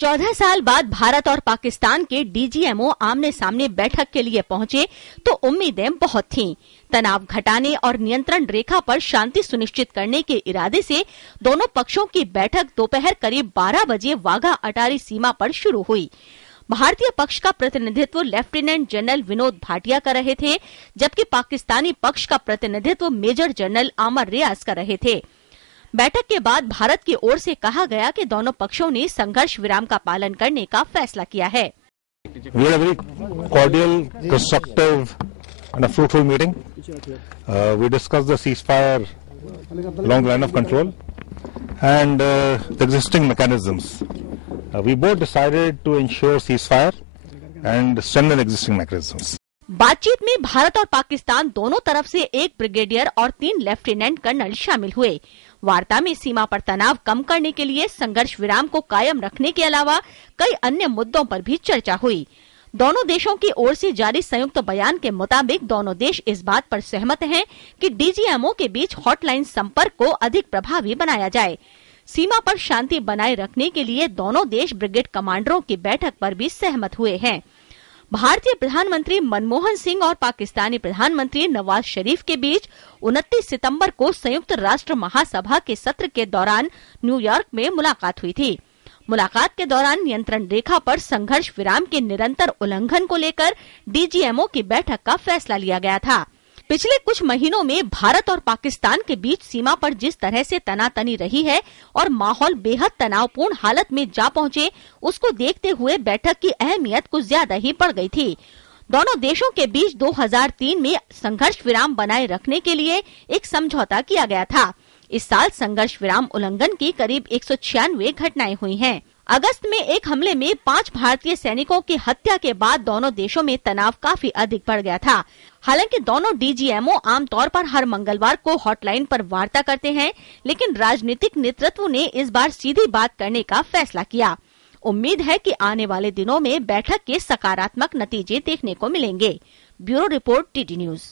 14 साल बाद भारत और पाकिस्तान के डीजीएमओ आमने सामने बैठक के लिए पहुंचे तो उम्मीदें बहुत थीं। तनाव घटाने और नियंत्रण रेखा पर शांति सुनिश्चित करने के इरादे से दोनों पक्षों की बैठक दोपहर करीब 12 बजे वाघा अटारी सीमा पर शुरू हुई। भारतीय पक्ष का प्रतिनिधित्व लेफ्टिनेंट जनरल विनोद भाटिया कर रहे थे, जबकि पाकिस्तानी पक्ष का प्रतिनिधित्व मेजर जनरल आमर रियाज कर रहे थे। बैठक के बाद भारत की ओर से कहा गया कि दोनों पक्षों ने संघर्ष विराम का पालन करने का फैसला किया है। We had a very cordial, constructive and a fruitful meeting. We discussed the ceasefire along the line of control and the existing mechanisms. We both decided to ensure ceasefire and strengthen existing mechanisms. बातचीत में भारत और पाकिस्तान दोनों तरफ से एक brigadier और 3 lieutenant colonel शामिल हुए। वार्ता में सीमा पर तनाव कम करने के लिए संघर्ष विराम को कायम रखने के अलावा कई अन्य मुद्दों पर भी चर्चा हुई। दोनों देशों की ओर से जारी संयुक्त बयान के मुताबिक दोनों देश इस बात पर सहमत हैं कि डीजीएमओ के बीच हॉटलाइन संपर्क को अधिक प्रभावी बनाया जाए। सीमा पर शांति बनाए रखने के लिए दोनों देश ब्रिगेड कमांडरों की बैठक पर भी सहमत हुए हैं। भारतीय प्रधानमंत्री मनमोहन सिंह और पाकिस्तानी प्रधानमंत्री नवाज शरीफ के बीच 29 सितंबर को संयुक्त राष्ट्र महासभा के सत्र के दौरान न्यूयॉर्क में मुलाकात हुई थी। मुलाकात के दौरान नियंत्रण रेखा पर संघर्ष विराम के निरंतर उल्लंघन को लेकर डीजीएमओ की बैठक का फैसला लिया गया था। पिछले कुछ महीनों में भारत और पाकिस्तान के बीच सीमा पर जिस तरह से तनातनी रही है और माहौल बेहद तनावपूर्ण हालत में जा पहुंचे, उसको देखते हुए बैठक की अहमियत कुछ ज्यादा ही बढ़ गई थी। दोनों देशों के बीच 2003 में संघर्ष विराम बनाए रखने के लिए एक समझौता किया गया था। इस साल संघर्ष विराम उल्लंघन की करीब 196 घटनाएं हुई हैं। अगस्त में एक हमले में 5 भारतीय सैनिकों की हत्या के बाद दोनों देशों में तनाव काफी अधिक बढ़ गया था। हालांकि दोनों डीजीएमओ आमतौर पर हर मंगलवार को हॉटलाइन पर वार्ता करते हैं, लेकिन राजनीतिक नेतृत्व ने इस बार सीधी बात करने का फैसला किया। उम्मीद है कि आने वाले दिनों में बैठक के सकारात्मक नतीजे देखने को मिलेंगे। Bureau report, TT news.